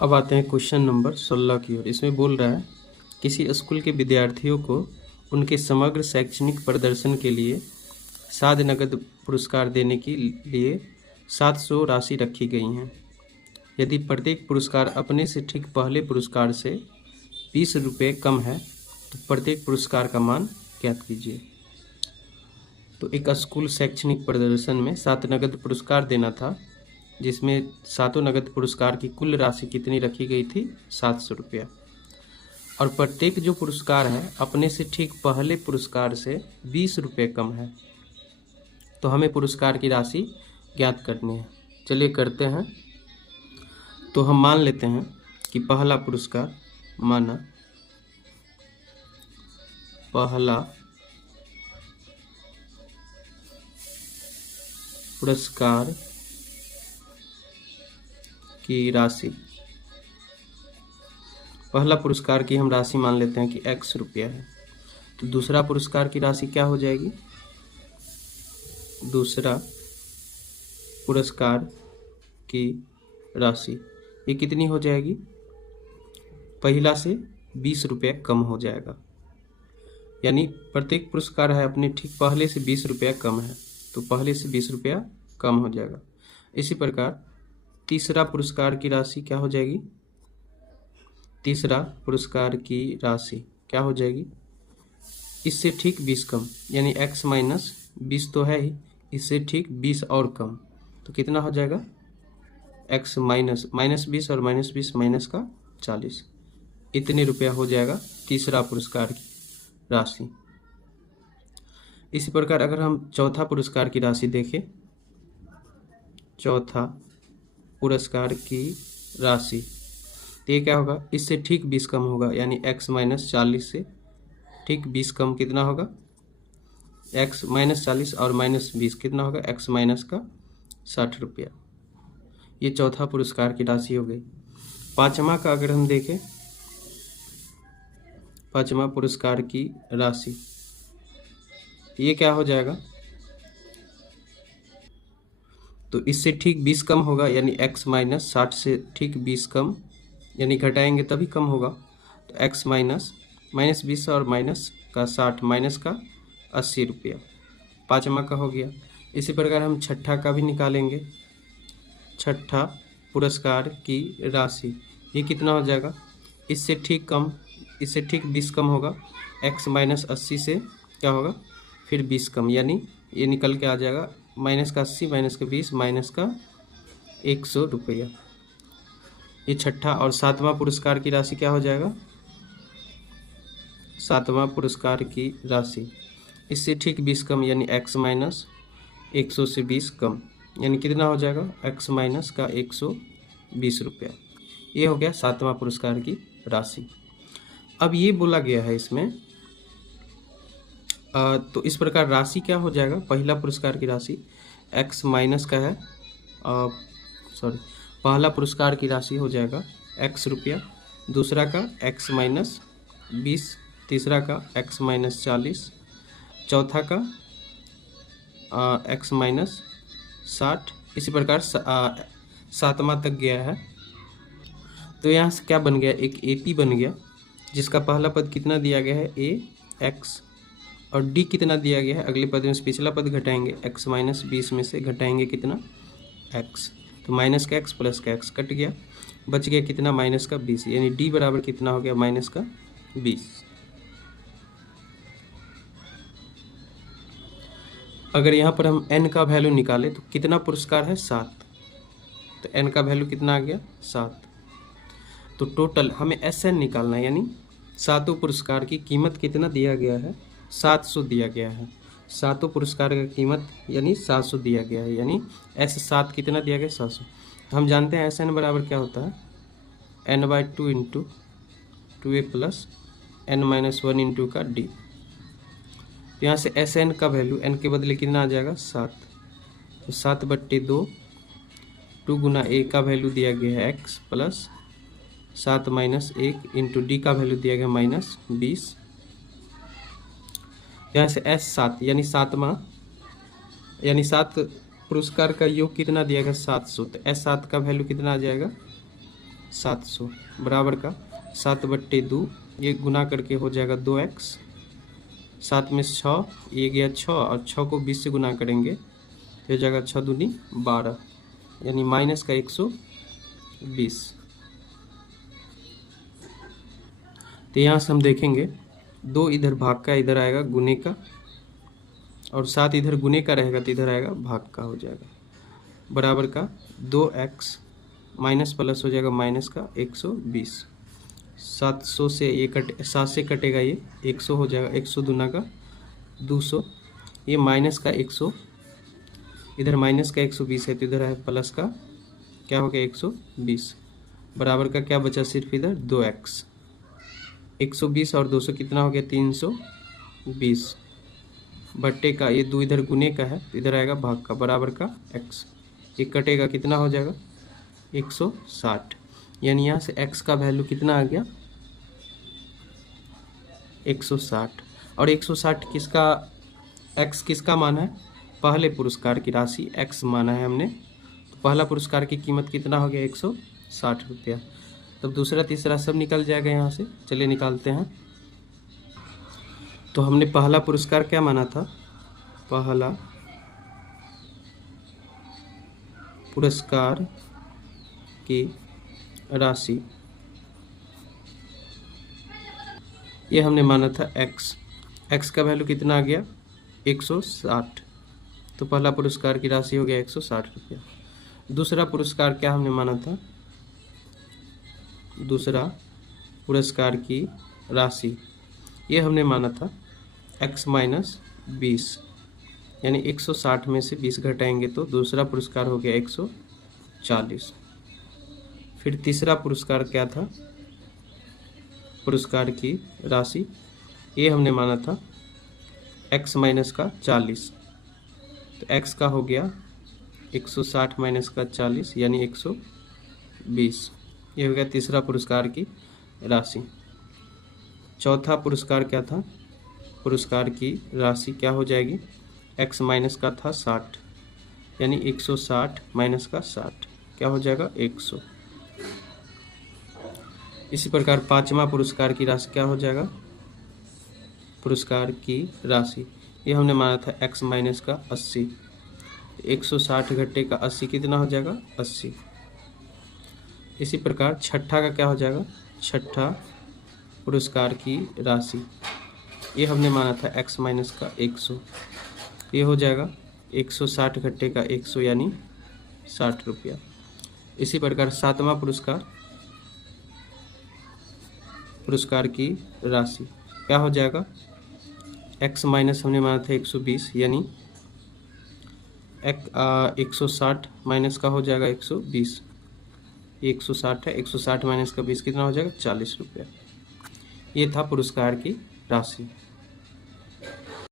अब आते हैं क्वेश्चन नंबर 16 की ओर। इसमें बोल रहा है किसी स्कूल के विद्यार्थियों को उनके समग्र शैक्षणिक प्रदर्शन के लिए साध नगद पुरस्कार देने के लिए 700 राशि रखी गई हैं। यदि प्रत्येक पुरस्कार अपने से ठीक पहले पुरस्कार से 20 रुपये कम है तो प्रत्येक पुरस्कार का मान ज्ञात कीजिए। तो एक स्कूल शैक्षणिक प्रदर्शन में 7 नगद पुरस्कार देना था, जिसमें 7 नगद पुरस्कार की कुल राशि कितनी रखी गई थी? 700 रुपया। और प्रत्येक जो पुरस्कार है अपने से ठीक पहले पुरस्कार से 20 रुपये कम है, तो हमें पुरस्कार की राशि ज्ञात करनी है। चलिए करते हैं। तो हम मान लेते हैं कि पहला पुरस्कार, माना पहला पुरस्कार की राशि, पहला पुरस्कार की हम राशि मान लेते हैं कि x रुपया है। तो दूसरा पुरस्कार की राशि क्या हो जाएगी? दूसरा पुरस्कार की राशि ये कितनी हो जाएगी? पहला से 20 रुपये कम हो जाएगा, यानी प्रत्येक पुरस्कार है अपने ठीक पहले से 20 रुपया कम है, तो पहले से 20 रुपया कम हो जाएगा। इसी प्रकार तीसरा पुरस्कार की राशि क्या हो जाएगी? तीसरा पुरस्कार की राशि क्या हो जाएगी? इससे ठीक 20 कम, यानी x माइनस 20 तो है ही, इससे ठीक 20 और कम, तो कितना हो जाएगा? x माइनस 20 और माइनस 20 माइनस का 40, इतने रुपया हो जाएगा तीसरा पुरस्कार की राशि। इसी प्रकार अगर हम चौथा पुरस्कार की राशि देखें, चौथा पुरस्कार की राशि तो ये क्या होगा? इससे ठीक 20 कम होगा, यानी x माइनस 40 से ठीक 20 कम कितना होगा? x माइनस 40 और माइनस 20 कितना होगा? x माइनस का 60 रुपया। ये चौथा पुरस्कार की राशि हो गई। पांचवा का अगर हम देखें, पांचवा पुरस्कार की राशि ये क्या हो जाएगा? तो इससे ठीक 20 कम होगा, यानी x माइनस 60 से ठीक 20 कम, यानी घटाएंगे तभी कम होगा, तो x माइनस 20 और माइनस का 60 माइनस का 80 रुपया। पाँचवा का हो गया। इसी प्रकार हम छठा का भी निकालेंगे। छठा पुरस्कार की राशि ये कितना हो जाएगा? इससे ठीक कम, इससे ठीक 20 कम होगा, x माइनस 80 से क्या होगा? फिर 20 कम, यानी ये निकल के आ जाएगा माइनस का 80 माइनस का 20 माइनस का 100 रुपया। ये छठा। और सातवां पुरस्कार की राशि क्या हो जाएगा? सातवां पुरस्कार की राशि इससे ठीक 20 कम, यानी x माइनस 100 से 20 कम, यानी कितना हो जाएगा? x माइनस का 120 रुपया। ये हो गया सातवां पुरस्कार की राशि। अब ये बोला गया है इसमें तो इस प्रकार राशि क्या हो जाएगा? पहला पुरस्कार की राशि x माइनस का है, पहला पुरस्कार की राशि हो जाएगा x रुपया, दूसरा का x माइनस 20, तीसरा का x माइनस 40, चौथा का x माइनस 60। इसी प्रकार सातवां तक गया है। तो यहाँ से क्या बन गया? एक AP बन गया, जिसका पहला पद कितना दिया गया है? ax, और D कितना दिया गया है? अगले पद में से पिछला पद घटाएंगे, x माइनस 20 में से घटाएंगे कितना? x, तो माइनस का x प्लस का x कट गया, बच गया कितना? माइनस का 20, यानी D बराबर कितना हो गया? माइनस का 20। अगर यहाँ पर हम n का वैल्यू निकालें तो कितना पुरस्कार है? 7, तो n का वैल्यू कितना आ गया? 7। तो टोटल हमें SN निकालना है, यानी सातों पुरस्कार की कीमत कितना दिया गया है? 700 दिया गया है। सातों पुरस्कार का कीमत यानी 700 दिया गया है, यानी S7 कितना दिया गया? 700। तो हम जानते हैं SN बराबर क्या होता है? n/2 into 2a plus n minus 1 into का D। यहाँ से SN का वैल्यू n के बदले कितना आ जाएगा? 7, तो 7/2, 2 गुना a का वैल्यू दिया गया है x plus 7 minus 1 into D का वैल्यू दिया गया माइनस 20। यहाँ से S7 यानी सातवां, यानी 7 पुरस्कार का योग कितना दिया गया? 700, तो S7 का वैल्यू कितना आ जाएगा? 700 बराबर का 7/2, ये गुना करके हो जाएगा 2x, 7 में 6, ये गया 6 और 6 को 20 से गुना करेंगे तो हो जाएगा 6 दूनी 12, यानी माइनस का 120। तो यहाँ से हम देखेंगे 2 इधर भाग का इधर आएगा गुने का, और 7 इधर गुने का रहेगा तो इधर आएगा भाग का हो जाएगा, बराबर का 2x माइनस प्लस हो जाएगा माइनस का 120। 700 से ये 7 से कटेगा, ये 100 हो जाएगा, 100 दूना का 200, ये माइनस का 100, इधर माइनस का 120 है तो इधर है प्लस का क्या हो गया 120, बराबर का क्या बचा सिर्फ इधर 2x। 120 और 200 कितना हो गया 320, बट्टे का ये 2 इधर गुने का है तो इधर आएगा भाग का, बराबर का x। ये कटेगा कितना हो जाएगा 160, यानी यहाँ से x का वैल्यू कितना आ गया 160। और 160 किसका, x किसका माना है, पहले पुरस्कार की राशि x माना है हमने, तो पहला पुरस्कार की कीमत कितना हो गया 160 रुपया। तब दूसरा तीसरा सब निकल जाएगा यहाँ से, चलिए निकालते हैं। तो हमने पहला पुरस्कार क्या माना था, पहला पुरस्कार की राशि ये हमने माना था x का वैल्यू कितना आ गया 160, तो पहला पुरस्कार की राशि हो गया 160 रुपया। दूसरा पुरस्कार क्या हमने माना था, दूसरा पुरस्कार की राशि ये हमने माना था x माइनस 20, यानी 160 में से 20 घटाएंगे तो दूसरा पुरस्कार हो गया 140। फिर तीसरा पुरस्कार क्या था, पुरस्कार की राशि ये हमने माना था x माइनस का 40, तो x का हो गया 160 माइनस का 40 यानी 120, ये हो गया तीसरा पुरस्कार की राशि। चौथा पुरस्कार क्या था, पुरस्कार की राशि क्या हो जाएगी, x माइनस का था 60, यानी 160 माइनस का 60 क्या हो जाएगा 100। इसी प्रकार पांचवा पुरस्कार की राशि क्या हो जाएगा, पुरस्कार की राशि ये हमने माना था x माइनस का 80, 160 घट्टे का 80 कितना हो जाएगा 80। इसी प्रकार छठा का क्या हो जाएगा, छठा पुरस्कार की राशि ये हमने माना था x माइनस का 100, ये हो जाएगा 160 घट्टे का 100 यानी 60 रुपया। इसी प्रकार सातवां पुरस्कार की राशि क्या हो जाएगा, x माइनस हमने माना था 120, यानी 160 माइनस का हो जाएगा 120, 160 है, 160 माइनस का 20 कितना हो जाएगा 40 रुपया। ये था पुरस्कार की राशि।